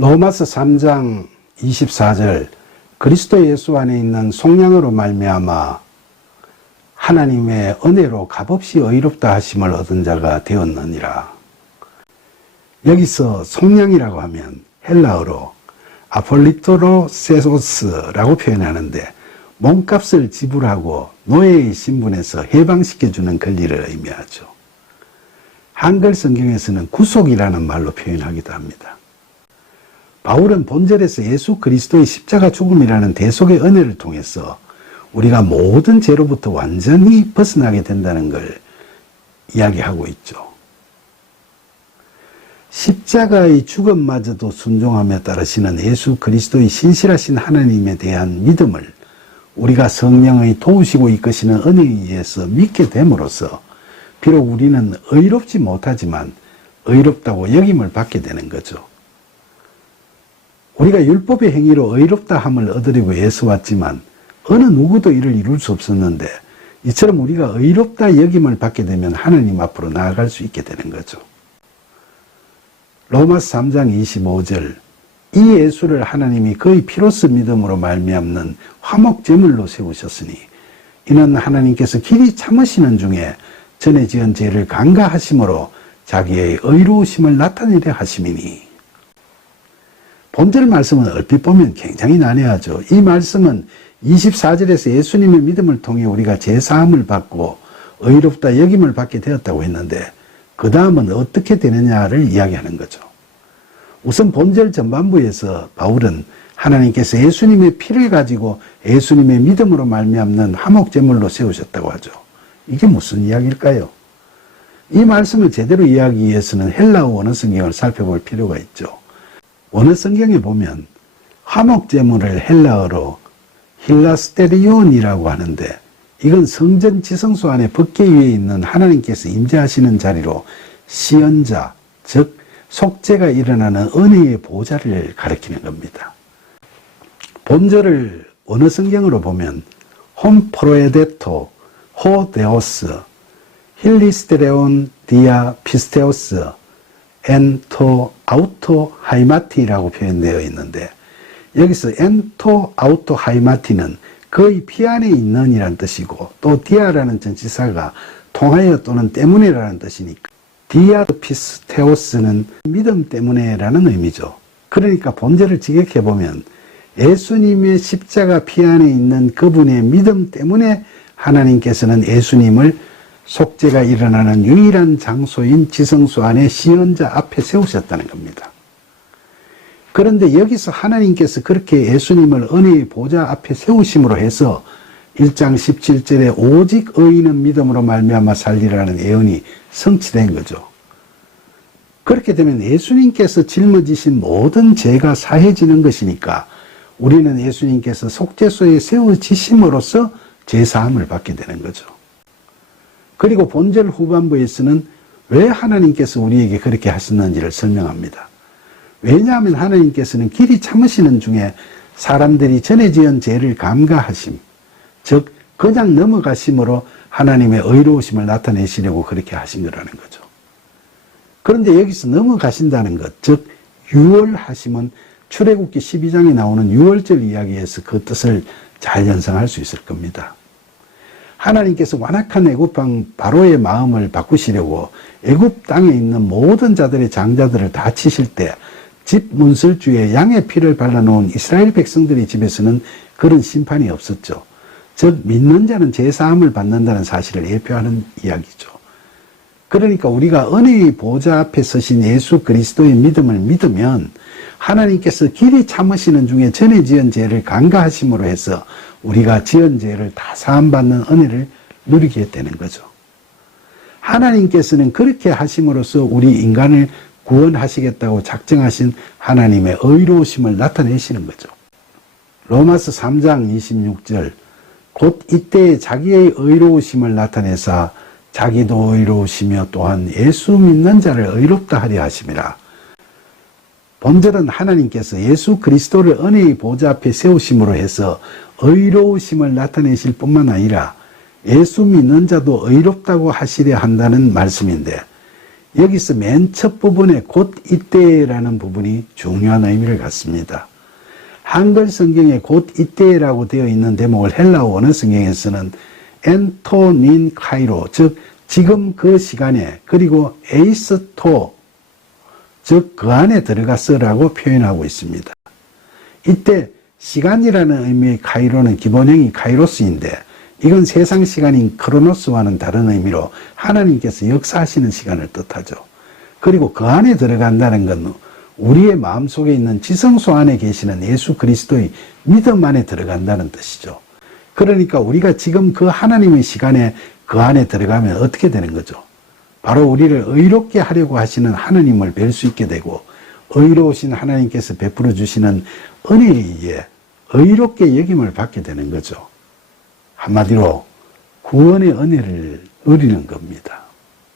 로마서 3장 24절 그리스도 예수 안에 있는 속량으로 말미암아 하나님의 은혜로 값없이 의롭다 하심을 얻은 자가 되었느니라. 여기서 속량이라고 하면 헬라어로 아폴리토로세소스라고 표현하는데 몸값을 지불하고 노예의 신분에서 해방시켜주는 권리를 의미하죠. 한글 성경에서는 구속이라는 말로 표현하기도 합니다. 바울은 본절에서 예수 그리스도의 십자가 죽음이라는 대속의 은혜를 통해서 우리가 모든 죄로부터 완전히 벗어나게 된다는 걸 이야기하고 있죠. 십자가의 죽음마저도 순종함에 따르시는 예수 그리스도의 신실하신 하나님에 대한 믿음을 우리가 성령의 도우시고 이끄시는 은혜에 의해서 믿게 됨으로써 비록 우리는 의롭지 못하지만 의롭다고 여김을 받게 되는 거죠. 우리가 율법의 행위로 의롭다 함을 얻으려고 애써왔지만 어느 누구도 이를 이룰 수 없었는데 이처럼 우리가 의롭다 여김을 받게 되면 하나님 앞으로 나아갈 수 있게 되는 거죠. 로마서 3장 25절 이 예수를 하나님이 그의 피로써 믿음으로 말미암는 화목제물로 세우셨으니 이는 하나님께서 길이 참으시는 중에 전에 지은 죄를 간과하심으로 자기의 의로우심을 나타내려 하심이니. 본절 말씀은 얼핏 보면 굉장히 난해하죠. 이 말씀은 24절에서 예수님의 믿음을 통해 우리가 죄사함을 받고 의롭다 여김을 받게 되었다고 했는데 그 다음은 어떻게 되느냐를 이야기하는 거죠. 우선 본절 전반부에서 바울은 하나님께서 예수님의 피를 가지고 예수님의 믿음으로 말미암는 화목제물로 세우셨다고 하죠. 이게 무슨 이야기일까요? 이 말씀을 제대로 이해하기 위해서는 헬라어 원어 성경을 살펴볼 필요가 있죠. 원어 성경에 보면 화목제물을 헬라어로 힐라스테리온이라고 하는데 이건 성전 지성소 안에 법궤 위에 있는 하나님께서 임재하시는 자리로 시연자, 즉 속죄가 일어나는 은혜의 보좌를 가리키는 겁니다. 본절을 원어 성경으로 보면 홈프로에데토, 호데오스, 힐리스테레온 디아 피스테오스, 엔토 아우토 하이마티라고 표현되어 있는데 여기서 엔토 아우토 하이마티는 그의 피 안에 있는 이란 뜻이고 또 디아라는 전치사가 통하여 또는 때문에라는 뜻이니까 디아 피스테오스는 믿음 때문에라는 의미죠. 그러니까 본절을 직역해보면 예수님의 십자가 피 안에 있는 그분의 믿음 때문에 하나님께서는 예수님을 속죄가 일어나는 유일한 장소인 지성소 안에 시연자 앞에 세우셨다는 겁니다. 그런데 여기서 하나님께서 그렇게 예수님을 은혜의 보좌 앞에 세우심으로 해서 1장 17절에 오직 의인은 믿음으로 말미암아 살리라는 예언이 성취된 거죠. 그렇게 되면 예수님께서 짊어지신 모든 죄가 사해지는 것이니까 우리는 예수님께서 속죄소에 세워지심으로써 죄사함을 받게 되는 거죠. 그리고 본절 후반부에서는 왜 하나님께서 우리에게 그렇게 하셨는지를 설명합니다. 왜냐하면 하나님께서는 길이 참으시는 중에 사람들이 전에 지은 죄를 간과하심, 즉 그냥 넘어가심으로 하나님의 의로우심을 나타내시려고 그렇게 하신 거라는 거죠. 그런데 여기서 넘어가신다는 것, 즉 유월하심은 출애굽기 12장에 나오는 유월절 이야기에서 그 뜻을 잘 연상할 수 있을 겁니다. 하나님께서 완악한 애굽왕 바로의 마음을 바꾸시려고 애굽 땅에 있는 모든 자들의 장자들을 다 치실 때 집 문설주에 양의 피를 발라놓은 이스라엘 백성들의 집에서는 그런 심판이 없었죠. 즉 믿는 자는 죄사함을 받는다는 사실을 예표하는 이야기죠. 그러니까 우리가 은혜의 보좌 앞에 서신 예수 그리스도의 믿음을 믿으면 하나님께서 길이 참으시는 중에 전에 지은 죄를 간과하심으로 해서 우리가 지은 죄를 다 사함받는 은혜를 누리게 되는 거죠. 하나님께서는 그렇게 하심으로써 우리 인간을 구원하시겠다고 작정하신 하나님의 의로우심을 나타내시는 거죠. 로마서 3장 26절 곧 이때에 자기의 의로우심을 나타내사 자기도 의로우시며 또한 예수 믿는 자를 의롭다 하려 하심이라. 본절은 하나님께서 예수 그리스도를 은혜의 보좌 앞에 세우심으로 해서 의로우심을 나타내실 뿐만 아니라 예수 믿는 자도 의롭다고 하시려 한다는 말씀인데 여기서 맨 첫 부분에 곧 이때라는 부분이 중요한 의미를 갖습니다. 한글 성경에 곧 이때라고 되어 있는 대목을 헬라어 원어 성경에서는 엔토닌 카이로, 즉 지금 그 시간에, 그리고 에이스토, 즉 그 안에 들어갔어라고 표현하고 있습니다. 이때 시간이라는 의미의 카이로는 기본형이 카이로스인데 이건 세상 시간인 크로노스와는 다른 의미로 하나님께서 역사하시는 시간을 뜻하죠. 그리고 그 안에 들어간다는 건 우리의 마음속에 있는 지성소 안에 계시는 예수 그리스도의 믿음 안에 들어간다는 뜻이죠. 그러니까 우리가 지금 그 하나님의 시간에 그 안에 들어가면 어떻게 되는 거죠? 바로 우리를 의롭게 하려고 하시는 하나님을 뵐 수 있게 되고 의로우신 하나님께서 베풀어 주시는 은혜에 의해 의롭게 여김을 받게 되는 거죠. 한마디로 구원의 은혜를 누리는 겁니다.